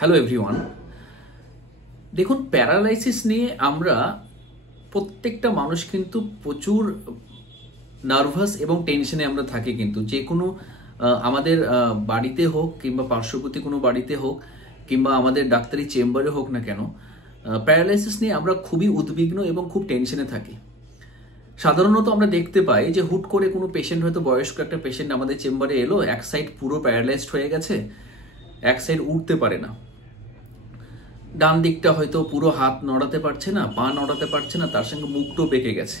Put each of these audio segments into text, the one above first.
Hello everyone, দেখুন paralysis নিয়ে আমরা প্রত্যেকটা মানুষ কিন্তু প্রচুর নার্ভাস এবং টেনশনে আমরা থাকি। কিন্তু যে কোনো আমাদের বাড়িতে হোক কিংবা পার্শ্ববর্তী কোনো বাড়িতে হোক কিংবা আমাদের ডাক্তারি চেম্বারে হোক না কেন, প্যারালাইসিস নিয়ে আমরা খুবই উদ্বিগ্ন এবং খুব টেনশনে থাকি। সাধারণত আমরা দেখতে পাই যে হুট করে কোনো পেশেন্ট, হয়তো বয়স্ক একটা পেশেন্ট আমাদের চেম্বারে এলো, এক সাইড পুরো প্যারালাইজড হয়ে গেছে, এক সাইড উঠতে পারে না, ডান দিকটা হয়তো পুরো হাত নড়াতে পারছে না, পা নড়াতে পারছে না, তার সঙ্গে মুখটাও বেঁকে গেছে।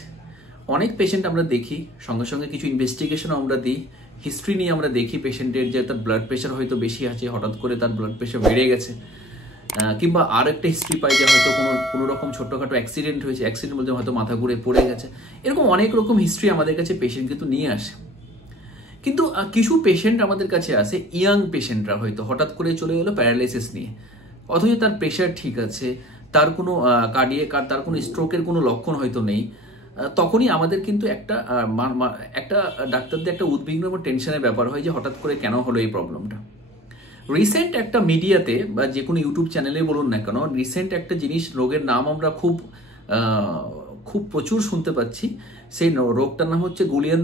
অনেক পেশেন্ট আমরা দেখি, সঙ্গে সঙ্গে কিছু ইনভেস্টিগেশনও আমরা দিই, হিস্ট্রি নিয়ে আমরা দেখি পেশেন্টের যে তার ব্লাড প্রেশার হয়তো বেশি আছে, হঠাৎ করে তার ব্লাড প্রেশার বেড়ে গেছে, কিংবা আর একটা হিস্ট্রি পাই যে হয়তো কোনো রকম ছোট্টখাটো অ্যাক্সিডেন্ট হয়েছে, অ্যাক্সিডেন্ট বলতে হয়তো মাথা ঘুরে পড়ে গেছে। এরকম অনেক রকম হিস্ট্রি আমাদের কাছে পেশেন্ট কিন্তু নিয়ে আসে। কিন্তু কিছু পেশেন্ট আমাদের কাছে আসে, ইয়াং পেশেন্টরা হয়তো হঠাৎ করে চলে গেলো প্যারালাইসিস নিয়ে, অথচ তার প্রেশার ঠিক আছে, তার কোনো কার্ডিয়াক, তার কোনো স্ট্রোকের কোনো লক্ষণ হয়তো নেই। তখনই আমাদের কিন্তু একটা ডাক্তারদের একটা উদ্বিগ্ন এবং টেনশনের ব্যাপার হয় যে হঠাৎ করে কেন হলো এই প্রবলেমটা। রিসেন্ট একটা মিডিয়াতে বা যে কোনো ইউটিউব চ্যানেলে বলুন না কেন, রিসেন্ট একটা জিনিস, রোগের নাম আমরা খুব প্রচুর শুনতে পাচ্ছি। সেই রোগটার নাম হচ্ছে গুলিয়ান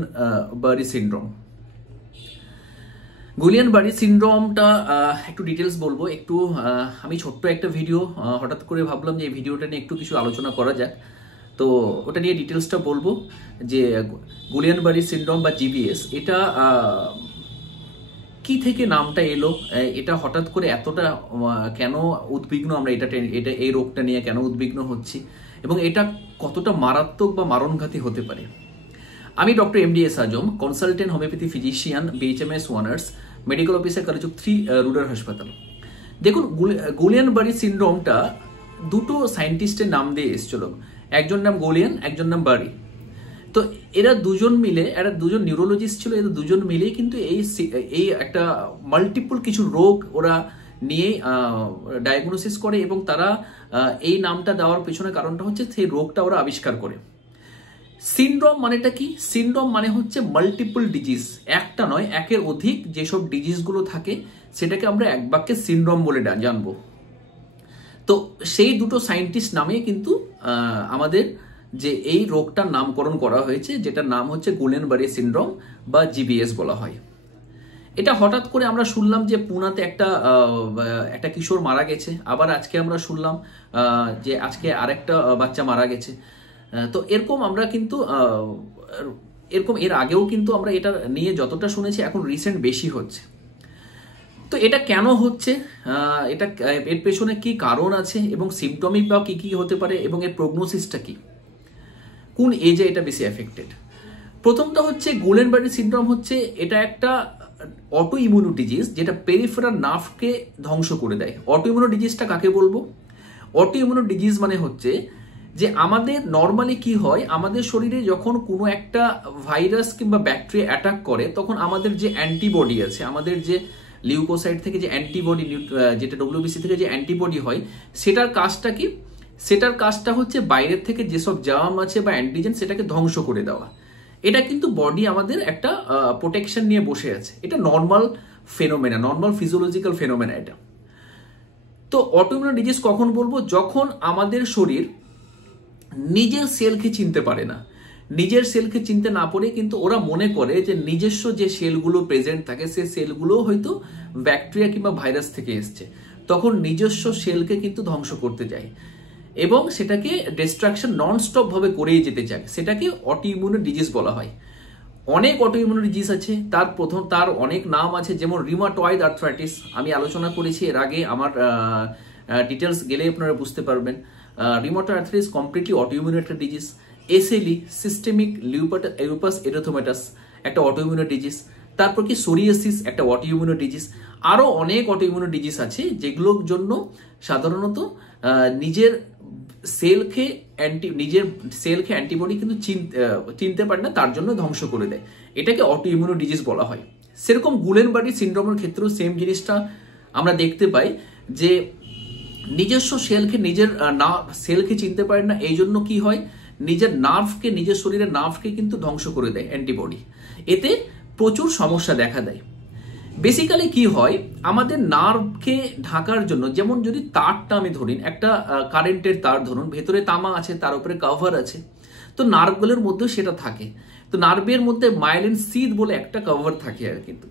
বারি সিনড্রোম। গুলিয়ান বারি সিনড্রোমটা একটু ডিটেলস বলবো। আমি ছোট্ট একটা ভিডিও, হঠাৎ করে ভাবলাম যে এই ভিডিওটা নিয়ে একটু কিছু আলোচনা করা যাক, তো ওটা নিয়ে ডিটেলসটা বলবো যে গুলিয়ান বারি সিনড্রোম বা জিবিএস, এটা কি থেকে নামটা এলো, এটা হঠাৎ করে এতটা কেন উদ্বিগ্ন আমরা, এটা এই রোগটা নিয়ে কেন উদ্বিগ্ন হচ্ছি, এবং এটা কতটা মারাত্মক বা মারণঘাতী হতে পারে। আমি doctor MDS Azam, consultant homeopathy physician, BHMS honours, medical officer, Kaliachak 3 rural হাসপাতাল। দেখুন, গুলিয়ান বারি সিনড্রোমটা দুটো সায়েন্টিস্টের নাম দিয়ে এসেছিল, একজন নাম গুলিয়ান, একজন নাম বারি। তো এরা দুজন নিউরোলজিস্ট ছিল, এরা দুজন মিলে কিন্তু এই একটা মাল্টিপল কিছু রোগ ওরা নিয়ে ডায়াগনোসিস করে, এবং তারা এই নামটা দেওয়ার পেছনে কারণটা হচ্ছে সেই রোগটা ওরা আবিষ্কার করে। সিনড্রোম মানেটা কি? সিনড্রোম মানে হচ্ছে মাল্টিপল ডিজিজ, একটা নয় একের অধিক যেসব ডিজিজগুলো থাকে সেটাকে আমরা এক বাক্যে সিনড্রোম বলে জানবো। তো সেই দুটো সায়েন্টিস্ট নামে কিন্তু আমাদের যে এই রোগটার নামকরণ করা হয়েছে, যেটার নাম হচ্ছে গুলিয়ান বারি সিনড্রোম বা জিবিএস বলা হয়। এটা হঠাৎ করে আমরা শুনলাম যে পুনাতে একটা কিশোর মারা গেছে, আবার আজকে আমরা শুনলাম যে আজকে আরেকটা বাচ্চা মারা গেছে। তো এরকম আমরা কিন্তু এর আগেও কিন্তু আমরা এটা নিয়ে যতটা শুনেছি, এখন রিসেন্ট বেশি হচ্ছে। তো এটা কেন হচ্ছে, এর পেছনে কি কারণ আছে, এবং সিমটমিক বা কি হতে পারে, এবং এর প্রগনোসিসটা কি, কোন এজে এটা বেশি এফেক্টেড। প্রথমটা হচ্ছে গুলিয়ান বারি সিনড্রোম, হচ্ছে এটা একটা অটো ইমিউনো ডিজিজ যেটা পেরিফেরাল নার্ভকে ধ্বংস করে দেয়। অটো ইমিউনো ডিজিজটা কাকে বলবো? অটো ইমিউনো ডিজিজ মানে হচ্ছে যে আমাদের নর্মালি কি হয়, আমাদের শরীরে যখন কোনো একটা ভাইরাস কিংবা ব্যাকটেরিয়া অ্যাটাক করে, তখন আমাদের যে অ্যান্টিবডি আছে, আমাদের যে লিউকোসাইট থেকে যে অ্যান্টিবডি, যেটা ডব্লিউবিসি থেকে যে অ্যান্টিবডি হয়, সেটার কাজটা কি? সেটার কাজটা হচ্ছে বাইরের থেকে যেসব জার্ম আছে বা অ্যান্টিজেন, সেটাকে ধ্বংস করে দেওয়া। এটা কিন্তু বডি আমাদের একটা প্রোটেকশন নিয়ে বসে আছে। এটা normal phenomena, normal physiological phenomena এটা। তো অটোইমিউন ডিজিজ কখন বলবো? যখন আমাদের শরীর নিজের সেলকে চিনতে পারে না। নিজের সেলকে চিনতে না পারে কিন্তু ওরা মনে করে যে নিজস্ব যে সেলগুলো প্রেজেন্ট থাকে, সে সেলগুলো হয়তো ব্যাকটেরিয়া কিংবা ভাইরাস থেকে এসছে, তখন নিজস্ব সেলকে কিন্তু ধ্বংস করতে যায় এবং সেটাকে ডিস্ট্রাকশন ননস্টপ ভাবে করেই যেতে চায়। সেটাকে অটোইমিউন ডিজিজ বলা হয়। অনেক অটোইমিউন ডিজিজ আছে, তার অনেক নাম আছে, যেমন রিউমাটয়েড আর্থ্রাইটিস, আমি আলোচনা করেছি এর আগে, আমার ডিটেলস গেলে আপনারা বুঝতে পারবেন। রিউমাটয়েড আর্থ্রাইটিস কমপ্লিটলি অটোইমিউন একটা disease. SLE, systemic lupus erythematosus, একটা অটোইমিউন ডিজিজ। তারপর কি সোরিয়াসিস, একটা অটোইমিউন ডিজিজ। আরো অনেক অটোইমিউন ডিজিজ আছে যেগুলোর জন্য সাধারণত নিজের সেলকে অ্যান্টিবডি কিন্তু চিনতে পারে না, তার জন্য ধ্বংস করে দেয়। এটাকে অটোইমিউন ডিজিজ বলা হয়। সেরকম গুলিয়ান বারি সিনড্রোমের ক্ষেত্রেও সেম জিনিসটা আমরা দেখতে পাই, যে নিজস্ব সেলকে চিনতে পারে না, এই জন্য কি হয়, নিজের শরীরের নার্ভকে কিন্তু ধ্বংস করে দেয় অ্যান্টিবডি। এতে প্রচুর সমস্যা দেখা দেয়। বেসিক্যালি কি হয়, আমাদের নার্ভকে ঢাকার জন্য, যেমন যদি তারটা আমি ধরিন, একটা কারেন্টের তার ধরুন, ভেতরে তামা আছে, তার উপরে কভার আছে, তো নার্ভগুলোর মধ্যে সেটা থাকে। তো নার্ভের মধ্যে মাইলিন সিদ বলে একটা কভার থাকে আর কিন্তু।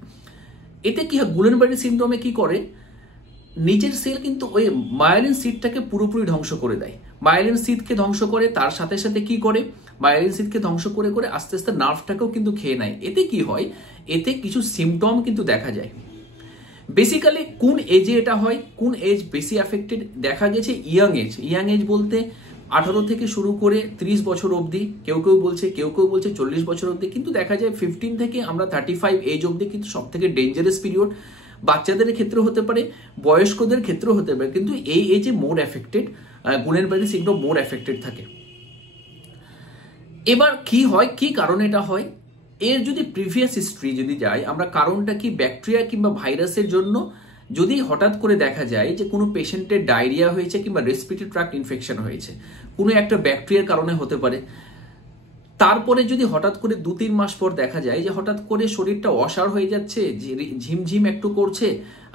এতে কি হয়, গুলেনবার্গ সিনড্রোমে কি করে, নিজের সেল কিন্তু ওই মায়োলিন সিটটাকে পুরোপুরি ধ্বংস করে দেয়। মায়োলিন সিটকে ধ্বংস করে, তার সাথে সাথে কি করে, মায়োলিন সিটকে ধ্বংস করে করে আস্তে আস্তে নার্ভটাকেও কিন্তু খেয়ে নেয়। এতে কি হয়, এতে কিছু সিমটম কিন্তু দেখা যায়। বেসিক্যালি কোন এজে এটা হয়, কোন এজ বেশি অ্যাফেক্টেড, দেখা গেছে ইয়াং এজ। ইয়াং এজ বলতে 18 থেকে শুরু করে 30 বছর অবধি, কেউ কেউ বলছে 40 বছর অবধি, কিন্তু দেখা যায় 15 থেকে আমরা 35 এজ অবধি কিন্তু সব থেকে ডেঞ্জারাস পিরিয়ড। বাচ্চাদের ক্ষেত্রে হতে পারে, বয়স্কদের ক্ষেত্রেও হতে পারে, কিন্তু এই এজে মোর এফেক্টেড, গুলেনবার্গ সিনড্রোম মোর এফেক্টেড থাকে। এবার কি হয়, কি কারণে এটা হয়, এর যদি প্রিভিয়াস হিস্ট্রি যদি যায়, আমরা কারণটা কি ব্যাকটেরিয়া কিংবা ভাইরাসের জন্য, যদি হঠাৎ করে দেখা যায় যে কোনো পেশেন্টের ডায়রিয়া হয়েছে কিংবা রেসপিরেটরি ট্র্যাক্ট ইনফেকশন হয়েছে, কোনো একটা ব্যাকটেরিয়ার কারণে হতে পারে। তারপরে যদি হঠাৎ করে 2-3 মাস পর দেখা যায় যে হঠাৎ করে শরীরটা অসাড় হয়ে যাচ্ছে, ঝিমঝিম একটু করছে,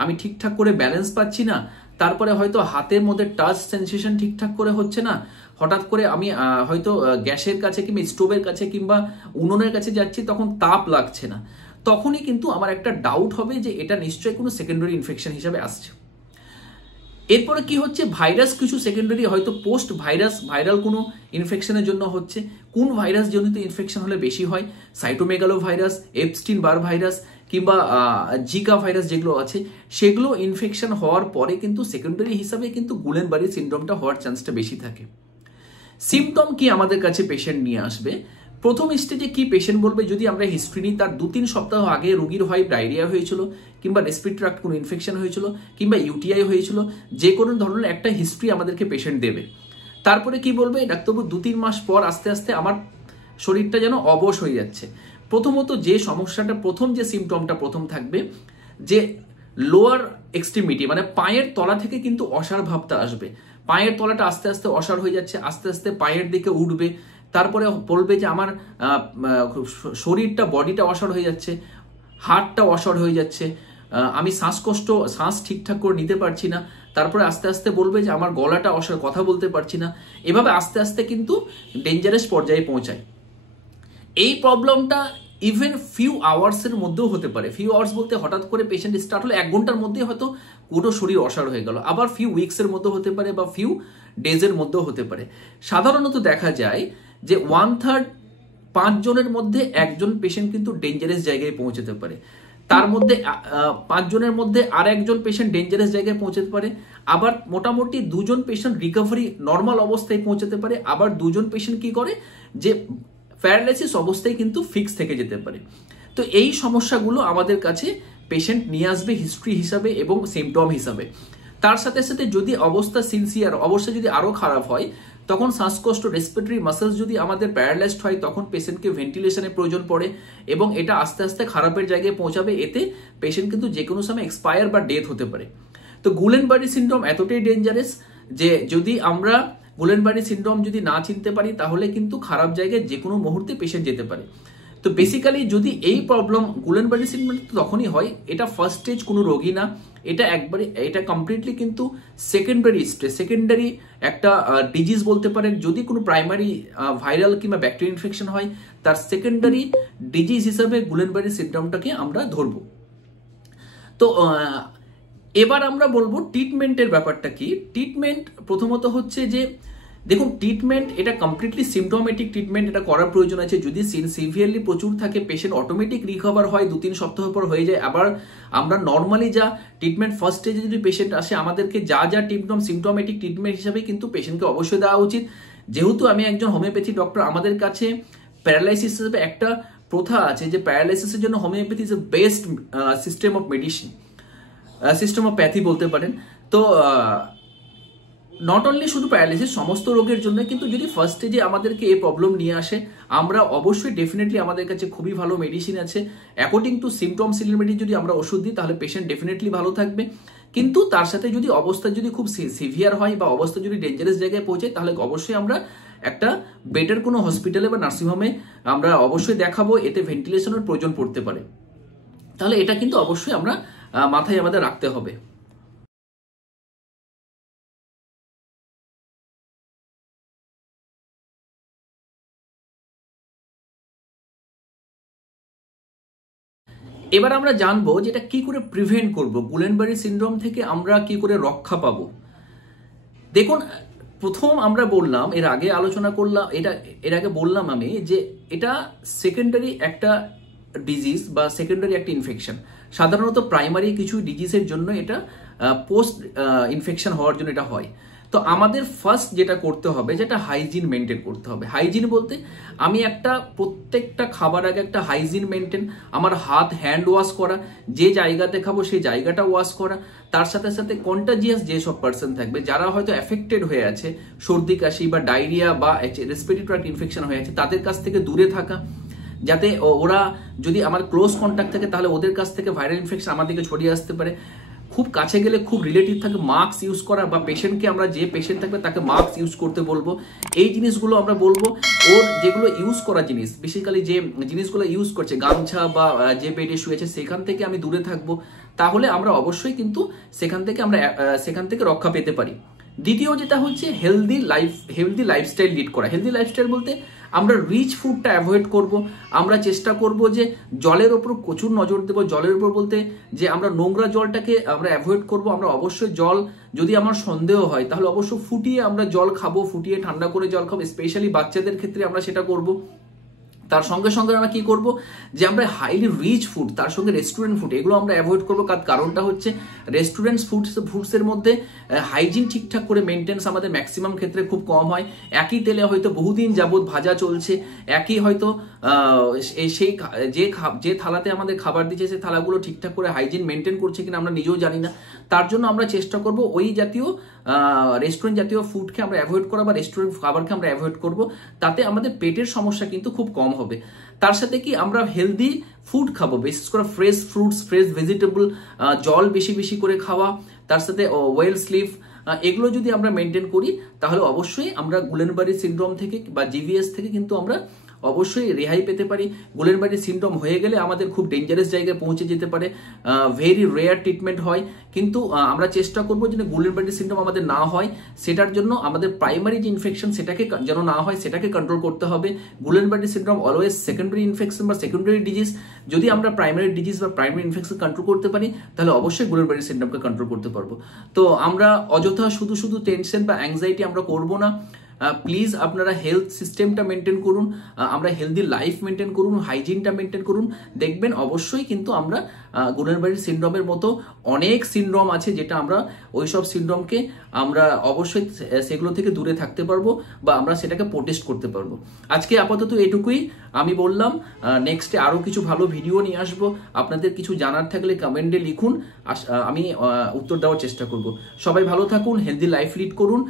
আমি ঠিকঠাক করে ব্যালেন্স পাচ্ছি না, তারপরে হয়তো হাতের মধ্যে টাচ সেন্সেশন ঠিকঠাক করে হচ্ছে না, হঠাৎ করে আমি হয়তো গ্যাসের কাছে কিংবা স্টোভের কাছে কিংবা উনুনের কাছে যাচ্ছি, তখন তাপ লাগছে না, তখনই কিন্তু আমার একটা ডাউট হবে যে এটা নিশ্চয়ই কোনো সেকেন্ডারি ইনফেকশন হিসাবে আসছে। এরপরে কি হচ্ছে, ভাইরাস কিছু সেকেন্ডারি, হয়তো পোস্ট ভাইরাল কোনো ইনফেকশনের জন্য হচ্ছে। কোন ভাইরাস জনিত ইনফেকশন হলে বেশি হয়, সাইটোমেগালো ভাইরাস, এপস্টিন বার ভাইরাস কিংবা জিকা ভাইরাস যেগুলো আছে, সেগুলো ইনফেকশন হওয়ার পরে কিন্তু সেকেন্ডারি হিসাবে কিন্তু গুলেনবার্গ সিনড্রোমটা হওয়ার চান্সটা বেশি থাকে। সিমটম কি আমাদের কাছে পেশেন্ট নিয়ে আসবে, প্রথম স্টেজে কি পেশেন্ট বলবে, যদি আমরা হিস্ট্রি নিই, তার 2-3 সপ্তাহ আগে রোগীর হয় ডায়রিয়া হয়েছিল কিংবা রেসপিরেটরি ট্র্যাক্ট কোনো ইনফেকশন হয়েছিল কিংবা ইউটিআই হয়েছিল, যে কোনো ধরনের একটা হিস্ট্রি আমাদেরকে পেশেন্ট দেবে। তারপরে কি বলবে, ডাক্তারবাবু 2-3 মাস পর আস্তে আস্তে আমার শরীরটা যেন অবশ হয়ে যাচ্ছে। প্রথমত যে সমস্যাটা, প্রথম যে সিমটমটা প্রথম থাকবে, যে লোয়ার এক্সট্রিমিটি মানে পায়ের তলা থেকে কিন্তু অসাড় ভাবটা আসবে, পায়ের তলাটা আস্তে আস্তে অসাড় হয়ে যাচ্ছে, আস্তে আস্তে পায়ের দিকে উঠবে, তারপরে বলবে যে আমার শরীরটা, বডিটা অসাড় হয়ে যাচ্ছে, হার্টটা অসাড় হয়ে যাচ্ছে, আমি শ্বাস ঠিকঠাক করে নিতে পারছি না, তারপরে আস্তে আস্তে বলবে যে আমার গলাটা অসাড়, কথা বলতে পারছি না। এভাবে আস্তে আস্তে কিন্তু ডেঞ্জারাস পর্যায়ে পৌঁছায়। এই প্রবলেমটা ইভেন ফিউ আওয়ার্সের মধ্যেও হতে পারে। ফিউ আওয়ার্স বলতে হঠাৎ করে পেশেন্ট স্টার্ট হলো 1 ঘন্টার মধ্যে হয়তো পুরো শরীর অসাড় হয়ে গেল, আবার ফিউ উইকসের মধ্যে হতে পারে বা ফিউ ডেজের মধ্যেও হতে পারে। সাধারণত দেখা যায় যে 1/3 5 জনের মধ্যে 1 জন পেশেন্ট কিন্তু ডেঞ্জারাস জায়গায় পৌঁছতে পারে, তার মধ্যে 5 জনের মধ্যে আর 1 জন পেশেন্ট ডেঞ্জারাস জায়গায় পৌঁছতে পারে, আবার মোটামুটি 2 জন পেশেন্ট রিকভারি নর্মাল অবস্থায় পৌঁছতে পারে, আবার 2 জন পেশেন্ট কি করে যে প্যারালাইসিস অবস্থায় কিন্তু ফিক্স থেকে যেতে পারে। তো এই সমস্যাগুলো আমাদের কাছে পেশেন্ট নিয়ে আসবে হিস্ট্রি হিসাবে এবং সিমটম হিসাবে। তার সাথে সাথে যদি অবস্থা সিনসিয়ার, অবস্থা যদি আরো খারাপ হয়, তখন শ্বাসকষ্ট, রেসপিরেটরি মাসেলস যদি আমাদের প্যারালাইজড হয়, তখন পেশেন্টকে ভেন্টিলেশনের প্রয়োজন পড়ে এবং এটা আস্তে আস্তে খারাপের জায়গায় পৌঁছাবে। এতে পেশেন্ট কিন্তু যে কোনো সময় এক্সপায়ার বা ডেথ হতে পারে। তো গুলেনবার্গ সিনড্রোম এতটাই ডেঞ্জারাস যে যদি আমরা গুলেনবার্গ সিনড্রোম যদি না চিনতে পারি, তাহলে কিন্তু খারাপ জায়গায় যে কোনো মুহূর্তে পেশেন্ট যেতে পারে। তো বেসিক্যালি যদি এই প্রবলেম গুলেনবার্গ সিনড্রোম তখনই হয়, এটা ফার্স্ট স্টেজ কোনো রোগী না, এটা কমপ্লিটলি কিন্তু সেকেন্ডারি একটা ডিজিজ বলতে পারেন। যদি কোনো প্রাইমারি ভাইরাল কিংবা ব্যাকটেরিয়া ইনফেকশন হয়, তার সেকেন্ডারি ডিজিজ হিসাবে গুলেনবার্গ সিনড্রোমটাকে আমরা ধরবো। তো এবার আমরা বলবো ট্রিটমেন্টের ব্যাপারটা কি। ট্রিটমেন্ট প্রথমত হচ্ছে যে দেখুন, ট্রিটমেন্ট এটা কমপ্লিটলি সিমটোমেটিক ট্রিটমেন্ট, এটা করার প্রয়োজন আছে। যদি সিভিয়ারলি প্রচুর থাকে, পেশেন্ট অটোমেটিক রিকভার হয়, 2-3 সপ্তাহ পর হয়ে যায়। আবার আমরা নর্মালি যা ট্রিটমেন্ট ফার্স্ট স্টেজে যদি পেশেন্ট আসে, আমাদেরকে যা সিমটোমেটিক ট্রিটমেন্ট হিসাবে কিন্তু পেশেন্টকে অবশ্যই দেওয়া উচিত। যেহেতু আমি একজন হোমিওপ্যাথি ডক্টর, আমাদের কাছে প্যারালাইসিস হিসেবে একটা প্রথা আছে যে প্যারালাইসিসের জন্য homeopathy is a best system of medicine, system of pathy বলতে পারেন। তো নট অনলি শুধু প্যারালাইসিস, সমস্ত রোগের জন্য কিন্তু যদি ফার্স্ট স্টেজে আমাদেরকে এই প্রবলেম নিয়ে আসে, আমরা অবশ্যই ডেফিনেটলি আমাদের কাছে খুবই ভালো মেডিসিন আছে। অ্যাকর্ডিং টু সিমটম সিলিমেডি যদি আমরা ওষুধ দিই, তাহলে পেশেন্ট ডেফিনেটলি ভালো থাকবে। কিন্তু তার সাথে যদি অবস্থা যদি খুব সিভিয়ার হয় বা অবস্থা যদি ডেঞ্জারাস জায়গায় পৌঁছায়, তাহলে অবশ্যই আমরা একটা বেটার কোনো হসপিটালে বা নার্সিংহোমে আমরা অবশ্যই দেখাবো। এতে ভেন্টিলেশনের প্রয়োজন পড়তে পারে। তাহলে এটা কিন্তু অবশ্যই আমরা মাথায় আমাদের রাখতে হবে। এবার আমরা জানবো যে এটা কি করে প্রিভেন্ট করব, গুলেনবারি সিনড্রোম থেকে আমরা কি করে রক্ষা পাবো। দেখুন, প্রথম আমরা বললাম, এর আগে আলোচনা করলাম, এর আগে বললাম আমি যে এটা সেকেন্ডারি একটা ডিজিজ বা সেকেন্ডারি একটা ইনফেকশন। সাধারণত প্রাইমারি কিছু ডিজিজের জন্য এটা পোস্ট ইনফেকশন হওয়ার জন্য এটা হয়। তো আমাদের ফার্স্ট যেটা করতে হবে, যেটা হাইজিন মেনটেন করতে হবে। হাইজিন বলতে আমি প্রত্যেকটা খাবার আগে একটা হাইজিন মেনটেন, আমার হ্যান্ড ওয়াশ করা, যে জায়গাতে খাবো সেই জায়গাটা ওয়াশ করা, তার সাথে সাথে কন্টাজিয়াস যেসব পার্সন থাকবে, যারা হয়তো এফেক্টেড হয়ে আছে, সর্দি কাশি বা ডায়রিয়া বা রেসপিরেটরি ট্র্যাক্ট ইনফেকশন হয়ে আছে, তাদের কাছ থেকে দূরে থাকা, যাতে ওরা যদি আমার ক্লোজ কন্ট্যাক্ট থাকে তাহলে ওদের কাছ থেকে ভাইরাল ইনফেকশন আমার দিকে ছড়িয়ে আসতে পারে। খুব কাছে গেলে, খুব রিলেটিভ থাকে, মাস্ক ইউজ করা, বা পেশেন্টকে আমরা, যে পেশেন্ট থাকবে তাকে মাস্ক ইউজ করতে বলবো। এই জিনিসগুলো আমরা বলবো। ওর যেগুলো ইউজ করা জিনিস, বেসিক্যালি যে জিনিসগুলো ইউজ করছে, গামছা বা যে বেডে শুয়েছে, সেখান থেকে আমি দূরে থাকবো। তাহলে আমরা অবশ্যই কিন্তু সেখান থেকে রক্ষা পেতে পারি। দ্বিতীয় যেটা হচ্ছে হেলদি লাইফস্টাইল লিড করা। হেলদি লাইফস্টাইল বলতে আমরা রিচ ফুডটা অ্যাভয়েড করব। আমরা চেষ্টা করব যে জলের ওপর প্রচুর নজর দেবো। জলের উপর বলতে যে আমরা নোংরা জলটাকে আমরা অ্যাভয়েড করব। আমরা অবশ্যই জল, যদি আমার সন্দেহ হয় তাহলে অবশ্যই ফুটিয়ে আমরা জল খাবো, ফুটিয়ে ঠান্ডা করে জল খাবো। স্পেশালি বাচ্চাদের ক্ষেত্রে আমরা সেটা করব। তার সঙ্গে সঙ্গে আমরা কি করব, যে আমরা হাইলি রিচ ফুড, তার সঙ্গে রেস্টুরেন্ট ফুড, এগুলো আমরা অ্যাভয়েড করবো। কারণটা হচ্ছে রেস্টুরেন্ট ফুডসের মধ্যে হাইজিন ঠিকঠাক করে মেনটেন্স আমাদের ম্যাক্সিমাম ক্ষেত্রে খুব কম হয়। একই তেলে হয়তো বহুদিন যাবত ভাজা চলছে, একই হয়তো সেই যে থালাতে আমাদের খাবার দিচ্ছে, সেই থালাগুলো ঠিকঠাক করে হাইজিন মেনটেন করছে কিনা আমরা নিজেও জানি না। তার জন্য আমরা চেষ্টা করব ওই জাতীয় রেস্টুরেন্ট জাতীয় ফুডকে আমরা অ্যাভয়েড করা, বা রেস্টুরেন্ট খাবারকে আমরা অ্যাভয়েড করব। তাতে আমাদের পেটের সমস্যা কিন্তু খুব কম হবে। তার সাথে কি আমরা হেলদি ফুড খাবো, বিশেষ করে ফ্রেশ ফ্রুটস, ফ্রেশ ভেজিটেবল, জল বেশি বেশি করে খাওয়া, তার সাথে ওয়েল স্লিপ, এগুলো যদি আমরা মেনটেন করি তাহলে অবশ্যই আমরা গুলেনবারি সিনড্রোম থেকে বা জিভিএস থেকে কিন্তু আমরা অবশ্যই রেহাই পেতে পারি। গুলেনবারি সিনড্রোম হয়ে গেলে আমাদের খুব ডেঞ্জারাস জায়গায় পৌঁছে যেতে পারে, ভেরি রেয়ার ট্রিটমেন্ট হয়। কিন্তু আমরা চেষ্টা করবো যেন গুলেনবারি সিনড্রোম আমাদের না হয়। সেটার জন্য আমাদের প্রাইমারি যে ইনফেকশন সেটাকে যেন না হয়, সেটাকে কন্ট্রোল করতে হবে। গুলেনবারি সিনড্রোম অলওয়েজ সেকেন্ডারি ইনফেকশন বা সেকেন্ডারি ডিজিজ। যদি আমরা প্রাইমারি ডিজিজ বা প্রাইমারি ইনফেকশন কন্ট্রোল করতে পারি তাহলে অবশ্যই গুলেনবারি সিনড্রোমকে কন্ট্রোল করতে পারবো। তো আমরা অযথা শুধু টেনশন বা অ্যাংজাইটি আমরা করবো না। প্লিজ আপনারা হেলথ সিস্টেমটা মেনটেন করুন, আমরা হেলদি লাইফ মেনটেন করুন, হাইজিনটা মেনটেন করুন। দেখবেন অবশ্যই কিন্তু আমরা গুলেনবারি সিনড্রোমের মতো অনেক সিনড্রোম আছে, যেটা আমরা ওইসব সিনড্রোমকে আমরা অবশ্যই সেগুলো থেকে দূরে থাকতে পারবো, বা আমরা সেটাকে প্রোটেস্ট করতে পারবো। আজকে আপাতত এটুকুই আমি বললাম। নেক্সটে আরও কিছু ভালো ভিডিও নিয়ে আসবো। আপনাদের কিছু জানার থাকলে কমেন্টে লিখুন, আমি উত্তর দেওয়ার চেষ্টা করব। সবাই ভালো থাকুন, হেলদি লাইফ লিড করুন,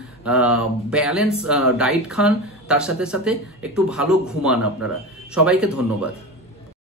ব্যালেন্স ডায়েট খান, তার সাথে সাথে একটু ভালো ঘুমান আপনারা। সবাইকে ধন্যবাদ।